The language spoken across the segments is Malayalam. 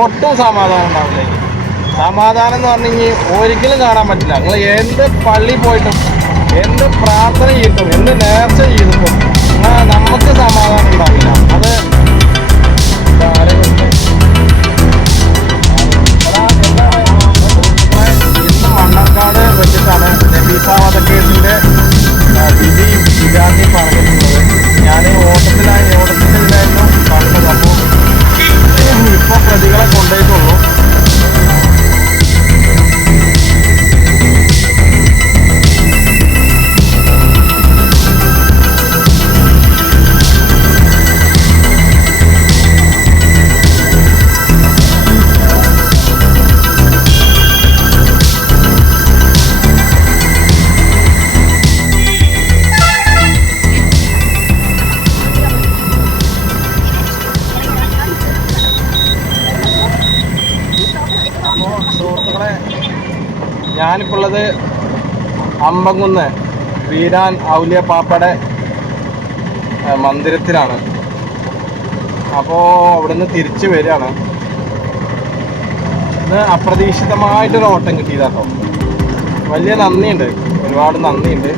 ഒട്ടും സമാധാനം ഉണ്ടാവില്ല. സമാധാനം എന്ന് പറഞ്ഞു കഴിഞ്ഞാൽ ഒരിക്കലും കാണാൻ പറ്റില്ല. നിങ്ങൾ എന്ത് പള്ളി പോയിട്ടും എന്ത് പ്രാർത്ഥന ചെയ്തിട്ടും എന്ത് നേർച്ച ചെയ്തിട്ടും നമുക്ക് സമാധാനം ഉണ്ടാവില്ല. അത് ഇന്ന് മണ്ണാർക്കാട് വെച്ചിട്ടാണ് നഫീസ വധക്കേസിൻ്റെ വിധി വിചാരണ പറഞ്ഞിട്ടുള്ളത്. ഞാൻ ഓട്ടത്തിലായിരുന്നു കണ്ടത്. അപ്പോൾ ഇപ്പോൾ പ്രതികളെ കൊണ്ടുപോയിട്ടുള്ളൂ. ഞാനിപ്പോൾ ഉള്ളത് അമ്പംകുന്ന് വീരാൻ ഔലിയ പാപ്പയുടെ മന്ദിരത്തിലാണ്. അപ്പോൾ അവിടുന്ന് തിരിച്ചു വരികയാണ്. ഇത് അപ്രതീക്ഷിതമായിട്ടൊരു ഓട്ടം കിട്ടിയതാട്ടോ. വലിയ നന്ദിയുണ്ട്, ഒരുപാട് നന്ദിയുണ്ട്.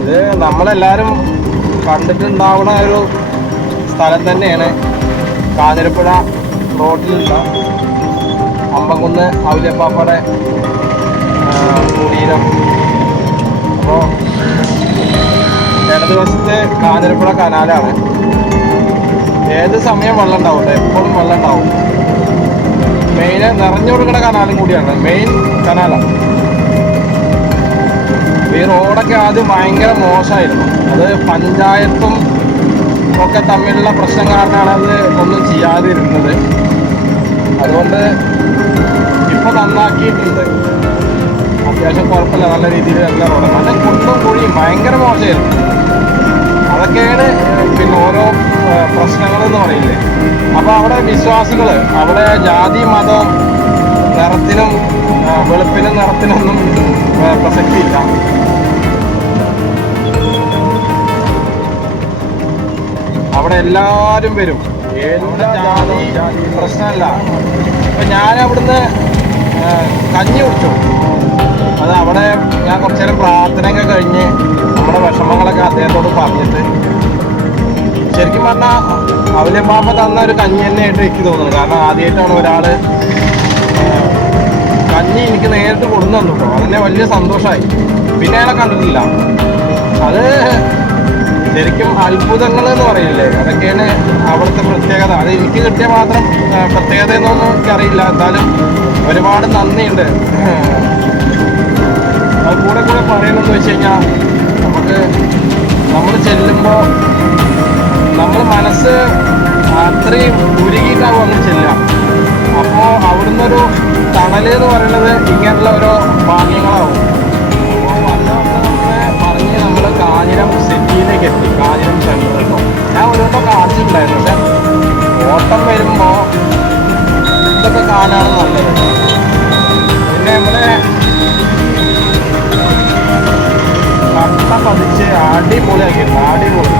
ഇത് നമ്മളെല്ലാവരും കണ്ടിട്ടുണ്ടാവുന്ന ഒരു സ്ഥലം തന്നെയാണ്. കാഞ്ഞിരപ്പുഴ റോഡിലുള്ള അമ്പംകുന്ന് ഔലിയപ്പാപ്പയുടെ കുടീരം. അപ്പോൾ ഇടതുവശത്ത് കാഞ്ഞിരപ്പുഴ കനാലാണ്. ഏത് സമയം വെള്ളം ഉണ്ടാവും, എപ്പോഴും വെള്ളം ഉണ്ടാവും. മെയിന് നിറഞ്ഞു കൊടുക്കുന്ന കനാലും കൂടിയാണ്, മെയിൻ കനാലാണ്. ഈ റോഡൊക്കെ ആദ്യം ഭയങ്കര മോശമായിരുന്നു. അത് പഞ്ചായത്തും ഒക്കെ തമ്മിലുള്ള പ്രശ്നം കാരണമാണ് അത് ഒന്നും ചെയ്യാതിരുന്നത്. അതുകൊണ്ട് ഇപ്പോൾ നന്നാക്കിയിട്ടുണ്ട്. അത്യാവശ്യം കുഴപ്പമില്ല, നല്ല രീതിയിൽ നല്ല റോഡ്. നല്ല കുണ്ടും കുഴിയും ഭയങ്കര മോശമായിരുന്നു. അതൊക്കെയാണ് പിന്നെ ഓരോ പ്രശ്നങ്ങളെന്ന് പറയില്ലേ. അപ്പോൾ അവിടെ വിശ്വാസികൾ, അവിടെ ജാതി മതവും നിറത്തിനും വെളുപ്പിനും നിറത്തിനൊന്നും പ്രസക്തിയില്ല. അവിടെ എല്ലാവരും വരും. എല്ലാ ജാതി പ്രശ്നമല്ല. ഇപ്പം ഞാൻ അവിടുന്ന് കഞ്ഞി കുടിച്ചു. അത് അവിടെ ഞാൻ കുറച്ചു നേരം പ്രാർത്ഥനയൊക്കെ കഴിഞ്ഞ് നമ്മുടെ വിഷമങ്ങളൊക്കെ അദ്ദേഹത്തോട് പറഞ്ഞിട്ട്, ശരിക്കും പറഞ്ഞാൽ ഔലിയപ്പാപ്പ തന്ന ഒരു കഞ്ഞി തന്നെയായിട്ട് എനിക്ക് തോന്നുന്നു. കാരണം ആദ്യമായിട്ടാണ് ഒരാൾ കഞ്ഞി എനിക്ക് നേരിട്ട് കൊടുന്നു തന്നു കേട്ടോ. അതിനെ വലിയ സന്തോഷമായി. പിന്നെ അയാളെ കണ്ടിട്ടില്ല. അത് ശരിക്കും അത്ഭുതങ്ങൾ എന്ന് പറയില്ലേ, അതൊക്കെയാണ് അവിടുത്തെ പ്രത്യേകത. അത് എനിക്ക് കിട്ടിയ മാത്രം പ്രത്യേകത എന്നൊന്നും എനിക്കറിയില്ല. എന്നാലും ഒരുപാട് നന്ദിയുണ്ട്. അത് കൂടെ പറയണമെന്ന് വെച്ച് കഴിഞ്ഞാൽ, നമ്മൾ ചെല്ലുമ്പോൾ നമ്മൾ മനസ്സ് അത്രയും ഉരുകിയിട്ടാവും അങ്ങ് ചെല്ലാം. അപ്പോൾ അവിടുന്നൊരു തണൽ എന്ന് പറയുന്നത് ഇങ്ങനെയുള്ള ഓരോ ഭാഗ്യങ്ങളാവും. പറഞ്ഞ് നമ്മൾ കാഞ്ഞിരം സിറ്റിയിലേക്ക് എത്തി. കാഞ്ഞിരം സെൻട്രൽ ഞാൻ ഓരോട്ടോ കാണിച്ചിട്ടുണ്ടായിരുന്നു. പക്ഷെ ഓട്ടം വരുമ്പോൾ ഇതൊക്കെ കാണാനാണ് നല്ലത്. പിന്നെ നമ്മുടെ കട്ട പതിച്ച് അടിപൊളിയാക്കിയിട്ടുണ്ട്. അടിപൊളി.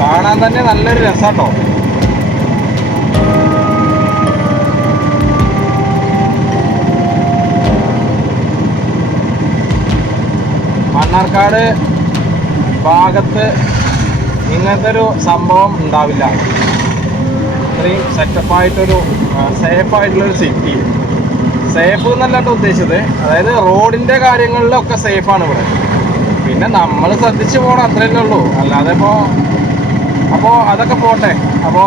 കാണാൻ തന്നെ നല്ലൊരു രസാട്ടോ. മണ്ണാർക്കാട് ഭാഗത്ത് ഇങ്ങനത്തെ ഒരു സംഭവം ഉണ്ടാവില്ല. ഇത്രയും സെറ്റപ്പായിട്ടൊരു സേഫായിട്ടുള്ളൊരു സിറ്റി. സേഫ് എന്നല്ലാണ്ട് ഉദ്ദേശിച്ചത്, അതായത് റോഡിൻ്റെ കാര്യങ്ങളിലൊക്കെ സേഫാണ് ഇവിടെ. പിന്നെ നമ്മൾ ശ്രദ്ധിച്ച് പോകണം, അത്രയല്ലേ ഉള്ളൂ. അല്ലാതെ അപ്പോൾ അതൊക്കെ പോട്ടെ. അപ്പോൾ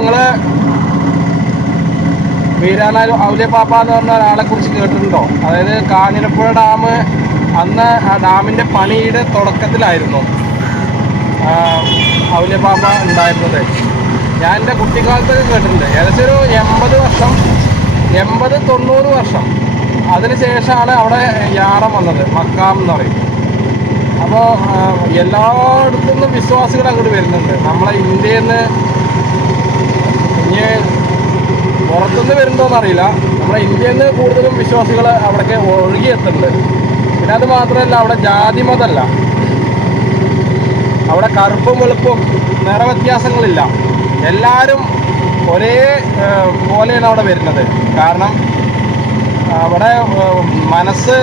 നിങ്ങൾ വീരാൻ ഔലിയ പാപ്പ എന്ന് പറഞ്ഞ ഒരാളെ കുറിച്ച് കേട്ടിട്ടുണ്ടോ? അതായത് കാഞ്ഞിരപ്പുഴ ഡാം അന്ന് ആ ഡാമിൻ്റെ പണിയുടെ തുടക്കത്തിലായിരുന്നു ഔലിയ പാപ്പ ഉണ്ടായിരുന്നത്. ഞാൻ എൻ്റെ കുട്ടിക്കാലത്തൊക്കെ കേട്ടിട്ടുണ്ട്. ഏകദേശം ഒരു 80-90 വർഷം അതിന് ശേഷമാണ് അവിടെ യാറം വന്നത്, മക്കാം എന്ന് പറയും. അപ്പോൾ എല്ലായിടത്തുനിന്നും വിശ്വാസികൾ അങ്ങോട്ട് വരുന്നുണ്ട്. നമ്മളെ ഇന്ത്യയിൽ നിന്ന് പുറത്തുനിന്ന് വരുന്നുണ്ടോയെന്ന് അറിയില്ല. നമ്മുടെ ഇന്ത്യയിൽ നിന്ന് കൂടുതലും വിശ്വാസികൾ അവിടേക്ക് ഒഴുകിയെത്തുന്നുണ്ട്. പിന്നെ അത് മാത്രമല്ല, അവിടെ ജാതി മതമല്ല, അവിടെ കറുപ്പും വെളുപ്പും നിറവ്യത്യാസങ്ങളില്ല. എല്ലാവരും ഒരേ പോലെയാണ് അവിടെ വരുന്നത്. കാരണം അവിടെ മനസ്സ്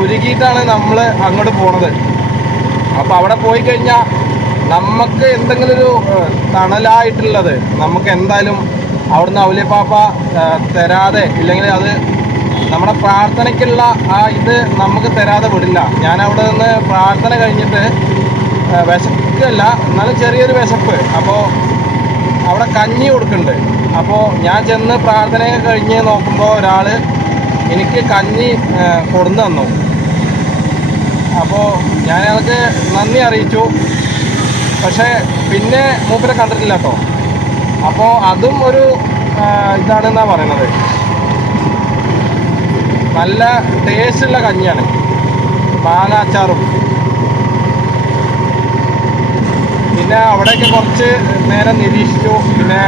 ഉരുകിയിട്ടാണ് നമ്മൾ അങ്ങോട്ട് പോണത്. അപ്പോൾ അവിടെ പോയി കഴിഞ്ഞാൽ നമുക്ക് എന്തെങ്കിലും ഒരു തണലായിട്ടുള്ളത് നമുക്ക് എന്തായാലും അവിടുന്ന് ഔലിയപ്പാപ്പ തരാതെ, ഇല്ലെങ്കിൽ അത് നമ്മുടെ പ്രാർത്ഥനയ്ക്കുള്ള ആ ഇത് നമുക്ക് തരാതെ വിടില്ല. ഞാൻ അവിടെ നിന്ന് പ്രാർത്ഥന കഴിഞ്ഞിട്ട് വിശക്കല്ല, എന്നാലും ചെറിയൊരു വിശപ്പ്. അപ്പോൾ അവിടെ കഞ്ഞി കൊടുക്കുന്നുണ്ട്. അപ്പോൾ ഞാൻ ചെന്ന് പ്രാർത്ഥനയൊക്കെ കഴിഞ്ഞ് നോക്കുമ്പോൾ ഒരാൾ എനിക്ക് കഞ്ഞി കൊടുന്നു തന്നു. അപ്പോൾ ഞാൻ അയാൾക്ക് നന്ദി അറിയിച്ചു. പക്ഷേ പിന്നെ മൂപ്പരെ കണ്ടിട്ടില്ല കേട്ടോ. അപ്പോൾ അതും ഒരു ഇതാണെന്നാണ് പറയണത്. നല്ല ടേസ്റ്റുള്ള കഞ്ഞിയാണ്, മാങ്ങ അച്ചാറും. പിന്നെ അവിടെയൊക്കെ കുറച്ച് നേരം നിരീക്ഷിച്ചു. പിന്നെ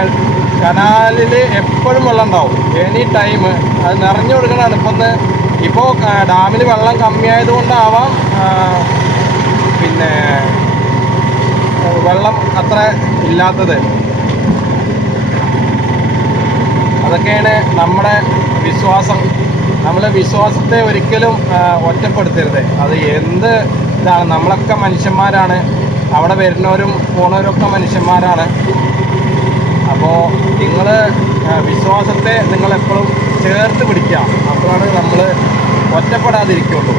കനാലിൽ എപ്പോഴും വെള്ളം ഉണ്ടാവും, എനി ടൈം. അത് നിറഞ്ഞു കൊടുക്കണതാണ്. ഇപ്പോൾ ഡാമിൽ വെള്ളം കമ്മിയായതുകൊണ്ടാവാം പിന്നെ വെള്ളം അത്ര ഇല്ലാത്തത്. അതൊക്കെയാണ് നമ്മുടെ വിശ്വാസം. നമ്മൾ വിശ്വാസത്തെ ഒരിക്കലും ഒറ്റപ്പെടുത്തരുത്. അത് എന്ത് ഇതാണ്, നമ്മളൊക്കെ മനുഷ്യന്മാരാണ്. അവിടെ വരുന്നവരും പോണവരൊക്കെ മനുഷ്യന്മാരാണ്. അപ്പോൾ നിങ്ങൾ വിശ്വാസത്തെ നിങ്ങളെപ്പോഴും ചേർത്ത് പിടിക്കുക. അപ്പോഴാണ് നമ്മൾ ഒറ്റപ്പെടാതിരിക്കുള്ളൂ,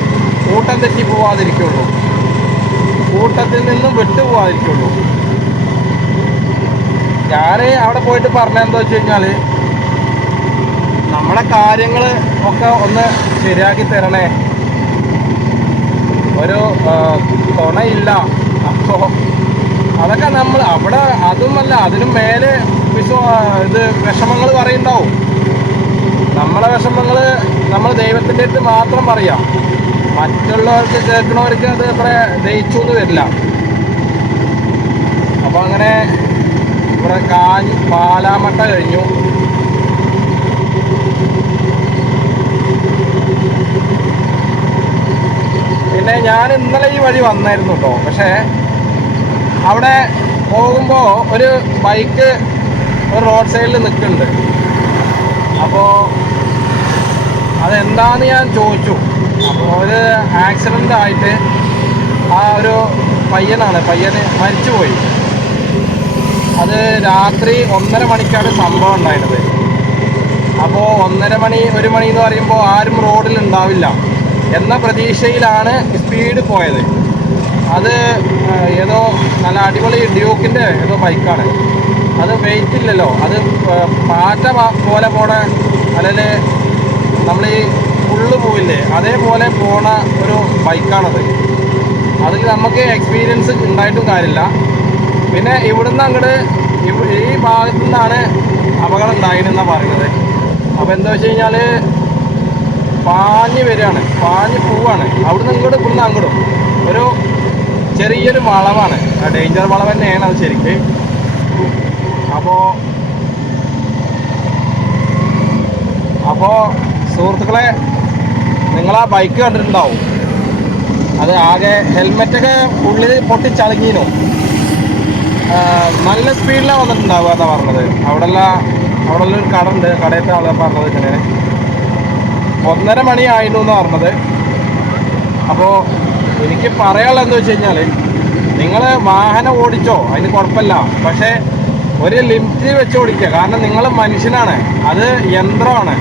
കൂട്ടം തെറ്റി പോവാതിരിക്കുള്ളൂ, കൂട്ടത്തിൽ നിന്നും വിട്ടുപോകാതിരിക്കുള്ളൂ. ഞാൻ അവിടെ പോയിട്ട് പറഞ്ഞതെന്താ വെച്ച് കഴിഞ്ഞാൽ, നമ്മളെ കാര്യങ്ങൾ ഒക്കെ ഒന്ന് ശരിയാക്കി തരണേ, ഒരു തുണയില്ല. അപ്പോൾ അതൊക്കെ നമ്മൾ അവിടെ, അതുമല്ല അതിനും മേലെ ഇത് വിഷമങ്ങൾ പറയുന്നുണ്ടാവും. നമ്മളെ വിഷമങ്ങൾ നമ്മൾ ദൈവത്തിൻ്റെ അടുത്ത് മാത്രം പറയാം. മറ്റുള്ളവർക്ക് കേൾക്കുന്നവർക്ക് അത് അത്ര ദഹിച്ചു എന്ന് വരില്ല. അപ്പോൾ അങ്ങനെ ഇവിടെ പാലാമട്ട കഴിഞ്ഞു. പിന്നെ ഞാൻ ഇന്നലെ ഈ വഴി വന്നായിരുന്നു കേട്ടോ. പക്ഷേ അവിടെ പോകുമ്പോൾ ഒരു ബൈക്ക് ഒരു റോഡ് സൈഡിൽ നിൽക്കുന്നുണ്ട്. അപ്പോൾ അതെന്താന്ന് ഞാൻ ചോദിച്ചു. അപ്പോൾ ഒരു ആക്സിഡൻ്റ് ആയിട്ട് ആ ഒരു പയ്യന് മരിച്ചുപോയി. അത് രാത്രി 1:30 മണിക്കാണ് സംഭവം ഉണ്ടായിരുന്നത്. അപ്പോൾ 1:30 മണി 1 മണി എന്ന് പറയുമ്പോൾ ആരും റോഡിൽ ഉണ്ടാവില്ല എന്ന പ്രതീക്ഷയിലാണ് സ്പീഡ് പോയത്. അത് ഏതോ നല്ല അടിപൊളി ഡ്യൂക്കിൻ്റെ ഏതോ ബൈക്കാണ്. അത് വെയിറ്റ് ഇല്ലല്ലോ, അത് പാറ്റ പോലെ പോണ, അല്ലെങ്കിൽ നമ്മൾ ഈ ഫുള്ള് പോവില്ലേ അതേപോലെ പോണ ഒരു ബൈക്കാണത്. അതിൽ നമുക്ക് എക്സ്പീരിയൻസ് ഉണ്ടായിട്ടും കാര്യമില്ല. പിന്നെ ഇവിടുന്ന് അങ്ങോട്ട് ഈ ഭാഗത്തു നിന്നാണ് അപകടം ഉണ്ടായിരുന്നെന്നാണ് പറയുന്നത്. അപ്പോൾ എന്താ വെച്ച് കഴിഞ്ഞാൽ പാഞ്ഞ് വരികയാണ്, പാഞ്ഞ് പോവാണ്. അവിടുന്ന് ഇവിടുന്ന് അങ്ങോട്ടും ഒരു ചെറിയൊരു വളവാണ്, ഡേഞ്ചർ വളവ് തന്നെയാണ് അത് ശരിക്ക്. അപ്പോൾ സുഹൃത്തുക്കളെ, നിങ്ങളാ ബൈക്ക് കണ്ടിട്ടുണ്ടാവും. അത് ആകെ ഹെൽമെറ്റൊക്കെ ഉള്ളിൽ പൊട്ടിച്ചളങ്ങിനു. നല്ല സ്പീഡിലാണ് വന്നിട്ടുണ്ടാവുക എന്നാണ് പറഞ്ഞത്. അവിടെ ഒരു കട ഉണ്ട്, കടയത്തെ ആളെ പറഞ്ഞത് ഇങ്ങനെ 1:30 മണി ആയിരുന്നു എന്ന് പറഞ്ഞത്. അപ്പോൾ എനിക്ക് പറയാനുള്ളത് എന്താ വെച്ച് കഴിഞ്ഞാൽ, നിങ്ങൾ വാഹനം ഓടിച്ചോ, അതിന് കുഴപ്പമില്ല. പക്ഷേ ഒരു ലിമിറ്റ് വെച്ച് ഓടിക്കുക. കാരണം നിങ്ങൾ മനുഷ്യനാണ്, അത് യന്ത്രമാണ്.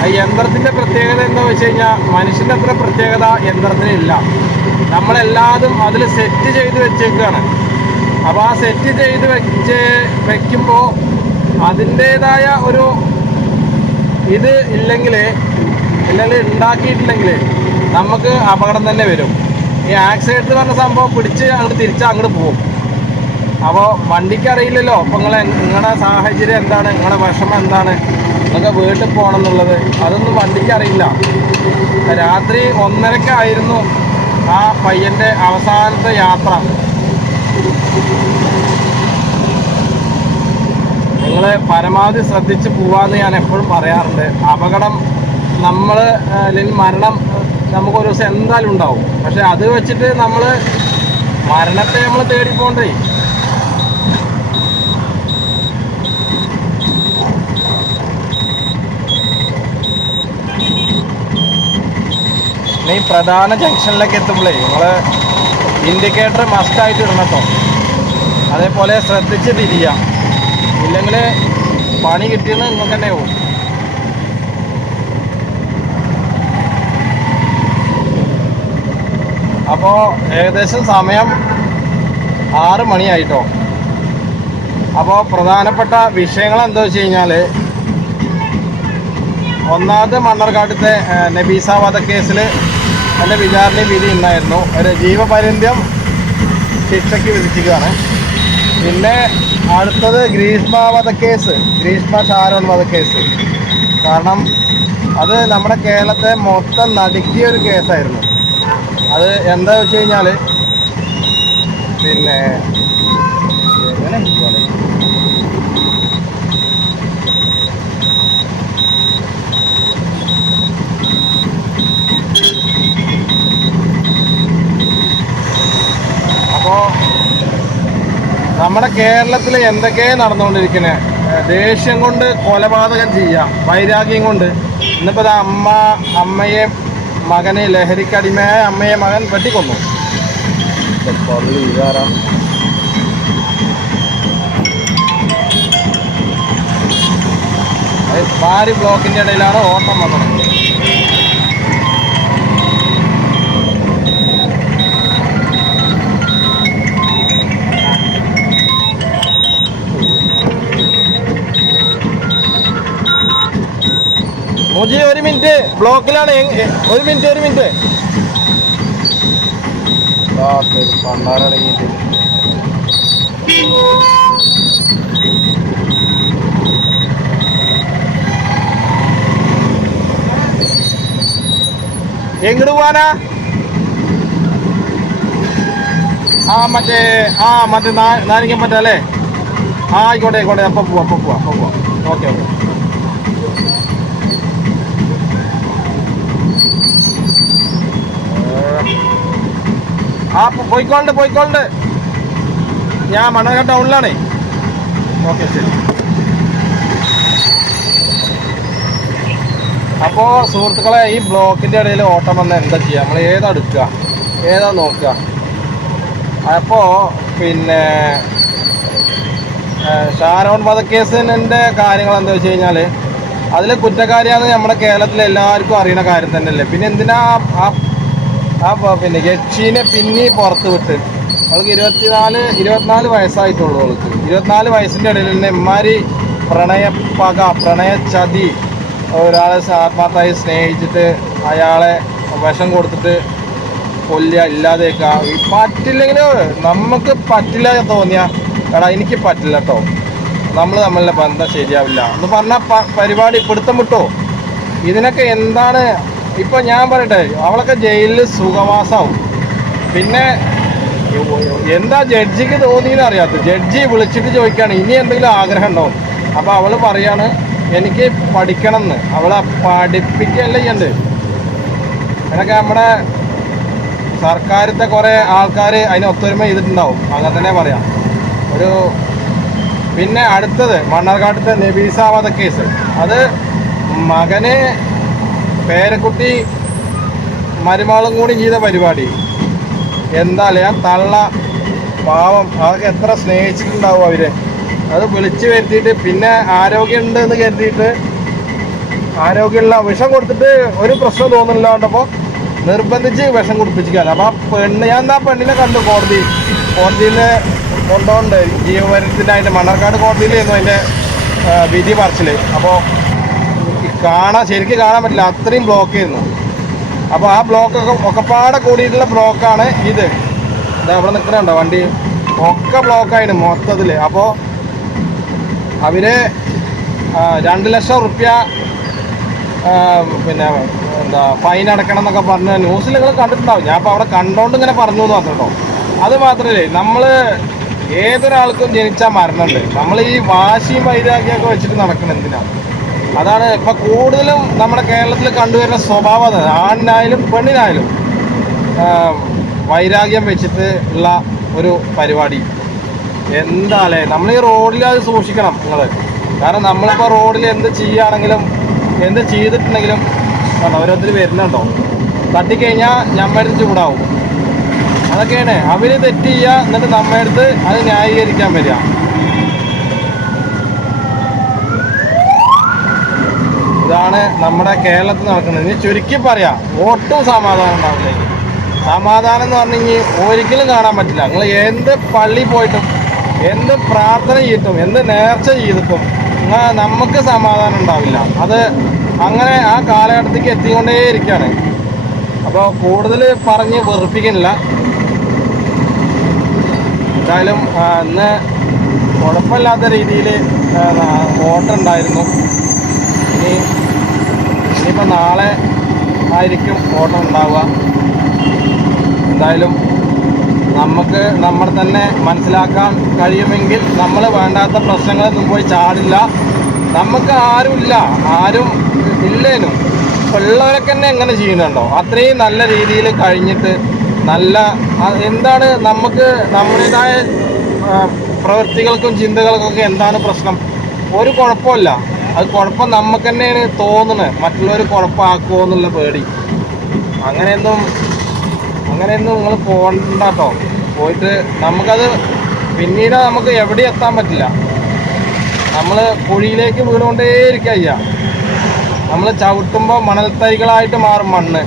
ആ യന്ത്രത്തിൻ്റെ പ്രത്യേകത എന്താ വെച്ച് കഴിഞ്ഞാൽ, മനുഷ്യൻ്റെ അത്ര പ്രത്യേകത യന്ത്രത്തിനില്ല. നമ്മളെല്ലാതും അതിൽ സെറ്റ് ചെയ്ത് വെച്ചേക്കുകയാണ്. അപ്പോൾ ആ സെറ്റ് ചെയ്ത് വയ്ക്കുമ്പോൾ അതിൻ്റേതായ ഒരു ഇത് ഇല്ലെങ്കിൽ ഉണ്ടാക്കിയിട്ടില്ലെങ്കിൽ നമുക്ക് അപകടം തന്നെ വരും. ഈ ആക്സിഡൻറ്റ് പറഞ്ഞ സംഭവം പിടിച്ച് അങ്ങോട്ട് തിരിച്ച് അങ്ങോട്ട് പോകും. അപ്പോൾ വണ്ടിക്ക് അറിയില്ലല്ലോ അപ്പോൾ നിങ്ങളുടെ സാഹചര്യം എന്താണ്, നിങ്ങളുടെ വിഷമം എന്താണ്, നിങ്ങൾക്ക് വീട്ടിൽ പോകണം എന്നുള്ളത്, അതൊന്നും വണ്ടിക്ക് അറിയില്ല. രാത്രി 1:30 ആ പയ്യൻ്റെ അവസാനത്തെ യാത്ര. നിങ്ങൾ പരമാവധി ശ്രദ്ധിച്ച് പോവാന്ന് ഞാൻ എപ്പോഴും പറയാറുണ്ട്. അപകടം നമ്മൾ അല്ലെങ്കിൽ മരണം നമുക്കൊരു ദിവസം എന്തായാലും ഉണ്ടാവും. പക്ഷെ അത് വെച്ചിട്ട് നമ്മൾ മരണത്തെ നമ്മൾ തേടിപ്പോണ്ടേ. ഈ പ്രധാന ജംഗ്ഷനിലൊക്കെ എത്തുമ്പോഴേ നിങ്ങൾ ഇൻഡിക്കേറ്റർ മസ്റ്റായിട്ട് ഇടണം കേട്ടോ. അതേപോലെ ശ്രദ്ധിച്ച് തിരിയാം, ഇല്ലെങ്കിൽ പണി കിട്ടിയെന്ന് നിങ്ങൾക്ക് തന്നെ പോകും. അപ്പോൾ ഏകദേശം സമയം 6 മണിയായിട്ടോ. അപ്പോൾ പ്രധാനപ്പെട്ട വിഷയങ്ങൾ എന്താ വെച്ച് കഴിഞ്ഞാൽ, ഒന്നാമത് മണ്ണാർക്കാട്ടത്തെ നബീസ വധക്കേസിൽ എൻ്റെ വിചാരണ വിധി ഉണ്ടായിരുന്നു. ഒരു ജീവപര്യന്തം ശിക്ഷയ്ക്ക് വിധിച്ചിരിക്കുകയാണ്. പിന്നെ അടുത്തത് ഗ്രീഷ്മ വധക്കേസ്, ഗ്രീഷ്മ ഷാരോൺ വധക്കേസ്. കാരണം അത് നമ്മുടെ കേരളത്തെ മൊത്തം നടുക്കിയ ഒരു കേസായിരുന്നു. അത് എന്താ വെച്ച് കഴിഞ്ഞാൽ, പിന്നെ അപ്പോൾ നമ്മുടെ കേരളത്തിൽ എന്തൊക്കെ നടന്നുകൊണ്ടിരിക്കുന്നത്, ദേഷ്യം കൊണ്ട് കൊലപാതകം ചെയ്യാം, വൈരാഗ്യം കൊണ്ട്. ഇന്നിപ്പോൾ അമ്മയെ മകനെ, ലഹരിക്കടിമയായ അമ്മയെ മകൻ വെട്ടിക്കൊന്നു. ഭാരി ബ്ലോക്കിൻ്റെ ഇടയിലാണ് ഓട്ടം വന്നത്. മുജി ഒരു മിനിറ്റ്, ബ്ലോക്കിലാണ്. ഒരു മിനിറ്റ് പണ്ടാറടങ്ങിയിട്ട് എങ്ങോട്ട് പോവാനാ? മറ്റേ നാരിക്കാൻ പറ്റല്ലേ? ആയിക്കോട്ടെ. അപ്പം പോവാം. ഓക്കെ. പോയിക്കോളുണ്ട്. ഞാൻ മണ്ണാർക്കാട് ടൗണിലാണേ. ഓക്കെ, ശരി. അപ്പോൾ സുഹൃത്തുക്കളെ, ഈ ബ്ലോക്കിൻ്റെ ഇടയിൽ ഓട്ടം വന്നാൽ എന്താ ചെയ്യുക? നമ്മൾ ഏതാ എടുക്കുക, ഏതാ നോക്കുക? അപ്പോൾ പിന്നെ ഷാരോൺ വധക്കേസിൻ്റെ കാര്യങ്ങൾ എന്താ വെച്ച് കഴിഞ്ഞാൽ, അതിൽ കുറ്റക്കാരിയാണെന്ന് നമ്മുടെ കേരളത്തിൽ എല്ലാവർക്കും അറിയുന്ന കാര്യം തന്നെയല്ലേ. പിന്നെ എന്തിനാ പിന്നെ യക്ഷീനെ പുറത്ത് വിട്ട്? അവൾക്ക് 24 വയസ്സായിട്ടുള്ളൂ. അവൾക്ക് 24 വയസ്സിൻ്റെ ഇടയിൽ തന്നെ ഇമ്മാരി പ്രണയച്ചതി, ഒരാളെ ആത്മാർത്ഥമായി സ്നേഹിച്ചിട്ട് അയാളെ വിഷം കൊടുത്തിട്ട് കൊല്ലുക, ഇല്ലാതേക്കുക. പറ്റില്ലെങ്കിൽ നമുക്ക് പറ്റില്ല തോന്നിയാൽ, എടാ എനിക്ക് പറ്റില്ല കേട്ടോ, നമ്മൾ തമ്മിലുള്ള ബന്ധം ശരിയാവില്ല എന്ന് പറഞ്ഞാൽ പരിപാടി പിടുത്തം വിട്ടോ. ഇതിനൊക്കെ എന്താണ് ഇപ്പം ഞാൻ പറയട്ടെ, അവളൊക്കെ ജയിലിൽ സുഖവാസമാവും. പിന്നെ എന്താ ജഡ്ജിക്ക് തോന്നിയെന്ന് അറിയാത്ത, ജഡ്ജി വിളിച്ചിട്ട് ചോദിക്കുകയാണ് ഇനി എന്തെങ്കിലും ആഗ്രഹം ഉണ്ടോ? അപ്പോൾ അവൾ പറയാണ് എനിക്ക് പഠിക്കണം എന്ന്. അവളെ പഠിപ്പിക്കുകയല്ല ചെയ്യണ്ട്. അതിനൊക്കെ നമ്മുടെ സർക്കാരത്തെ കുറേ ആൾക്കാർ അതിന് ഒത്തൊരുമ ചെയ്തിട്ടുണ്ടാവും, അങ്ങനെ തന്നെ പറയാം. പിന്നെ അടുത്തത് മണ്ണാർക്കാട്ടത്തെ നബീസ വധക്കേസ്. അത് മകനെ, പേരക്കുട്ടി, മരുമകളും കൂടി ചെയ്ത പരിപാടി. എന്താ തള്ള പാവം, അതൊക്കെ എത്ര സ്നേഹിച്ചിട്ടുണ്ടാവും അവര്. അത് വിളിച്ചു വരുത്തിയിട്ട് പിന്നെ ആരോഗ്യമുണ്ട് എന്ന് കരുതിയിട്ട് ആരോഗ്യമുള്ള വിഷം കൊടുത്തിട്ട് ഒരു പ്രശ്നം തോന്നുന്നില്ലാണ്ടപ്പോൾ നിർബന്ധിച്ച് വിഷം കുടിപ്പിച്ചിരിക്കുകയാണ്. അപ്പോൾ ഞാൻ പെണ്ണിനെ കണ്ടു കോടതിയിൽ കൊണ്ടുപോകുന്നുണ്ട് ജീവപര്യന്തത്തിനായിട്ട്. മണ്ണാർക്കാട് കോടതിയിലായിരുന്നു അതിൻ്റെ വിധി പറച്ചിൽ. അപ്പോൾ ശരിക്കും കാണാൻ പറ്റില്ല, അത്രയും ബ്ലോക്ക് ചെയ്യുന്നു. അപ്പോൾ ആ ഒക്കെപ്പാടെ കൂടിയിട്ടുള്ള ബ്ലോക്കാണ് ഇത്. അവിടെ നിൽക്കുന്നുണ്ടോ വണ്ടി? ഒക്കെ ബ്ലോക്കായിരുന്നു മൊത്തത്തിൽ. അപ്പോൾ അവർ 2 ലക്ഷം റുപ്യ പിന്നെ ഫൈൻ അടക്കണം എന്നൊക്കെ പറഞ്ഞ് ന്യൂസിൽ നിങ്ങൾ കണ്ടിട്ടുണ്ടാവും. ഞാൻ അപ്പോൾ അവിടെ കണ്ടോണ്ട് ഇങ്ങനെ പറഞ്ഞു എന്ന് മാത്രം കേട്ടോ. അത് മാത്രമല്ലേ, നമ്മൾ ഏതൊരാൾക്കും ജനിച്ചാൽ മരണമുണ്ട്. നമ്മൾ ഈ വാശിയും വൈരാഗ്യമൊക്കെ വെച്ചിട്ട് നടക്കണം എന്തിനാണ്? അതാണ് ഇപ്പം കൂടുതലും നമ്മുടെ കേരളത്തിൽ കണ്ടുവരുന്ന സ്വഭാവം. അത് ആണിനായാലും പെണ്ണിനായാലും വൈരാഗ്യം വെച്ചിട്ട് ഉള്ള ഒരു പരിപാടി. എന്താല്ലേ, നമ്മൾ ഈ റോഡിൽ അത് സൂക്ഷിക്കണം നിങ്ങൾ. കാരണം നമ്മളിപ്പോൾ റോഡിൽ എന്ത് ചെയ്യുകയാണെങ്കിലും എന്ത് ചെയ്തിട്ടുണ്ടെങ്കിലും ഓരോരുത്തർ വരുന്നുണ്ടോ, തട്ടിക്കഴിഞ്ഞാൽ ഞമ്മടുത്ത് ചൂടാവും. അതൊക്കെയാണ് അവർ തെറ്റ് ചെയ്യുക, എന്നിട്ട് നമ്മടുത്ത് അത് ന്യായീകരിക്കാൻ വരിക. ഇതാണ് നമ്മുടെ കേരളത്തിൽ നടക്കുന്നത്. ഇനി ചുരുക്കി പറയാം, ഒട്ടും സമാധാനം ഉണ്ടാവില്ല. സമാധാനം എന്ന് പറഞ്ഞു കഴിഞ്ഞാൽ ഒരിക്കലും കാണാൻ പറ്റില്ല. നിങ്ങൾ എന്ത് പള്ളി പോയിട്ടും എന്ത് പ്രാർത്ഥന ചെയ്തിട്ടും എന്ത് നേർച്ച ചെയ്തിട്ടും നമുക്ക് സമാധാനം ഉണ്ടാവില്ല. അത് അങ്ങനെ ആ കാലഘട്ടത്തേക്ക് എത്തിക്കൊണ്ടേയിരിക്കുകയാണ്. അപ്പോൾ കൂടുതൽ പറഞ്ഞ് വെറുപ്പിക്കുന്നില്ല. എന്തായാലും ഇന്ന് കുഴപ്പമില്ലാത്ത രീതിയിൽ ഓട്ടമുണ്ടായിരുന്നു. ഇനിയിപ്പോൾ നാളെ ആയിരിക്കും ഓട്ടം ഉണ്ടാവുക. എന്തായാലും നമുക്ക് നമ്മൾ തന്നെ മനസ്സിലാക്കാൻ കഴിയുമെങ്കിൽ നമ്മൾ വേണ്ടാത്ത പ്രശ്നങ്ങളൊന്നും പോയി ചാടില്ല. നമുക്ക് ആരുമില്ല, ആരും ഇല്ലേനും. ഇപ്പോൾ ഉള്ളവരൊക്കെ തന്നെ എങ്ങനെ ചെയ്യുന്നുണ്ടോ അത്രയും നല്ല രീതിയിൽ കഴിഞ്ഞിട്ട് നല്ല എന്താണ് നമുക്ക് നമ്മുടേതായ പ്രവൃത്തികൾക്കും ചിന്തകൾക്കൊക്കെ എന്താണ് പ്രശ്നം? ഒരു കുഴപ്പമില്ല. അത് കുഴപ്പം നമുക്ക് തന്നെയാണ് തോന്നുന്നത്, മറ്റുള്ളവർ കുഴപ്പമാക്കുമോ എന്നുള്ള പേടി. അങ്ങനെയൊന്നും നിങ്ങൾ പോകണ്ട കേട്ടോ. പോയിട്ട് നമുക്കത് പിന്നീട് നമുക്ക് എവിടെ എത്താൻ പറ്റില്ല. നമ്മൾ കുഴിയിലേക്ക് വീണുകൊണ്ടേയിരിക്കുക. നമ്മൾ ചവിട്ടുമ്പോൾ മണൽത്തൈകളായിട്ട് മാറും മണ്ണ്.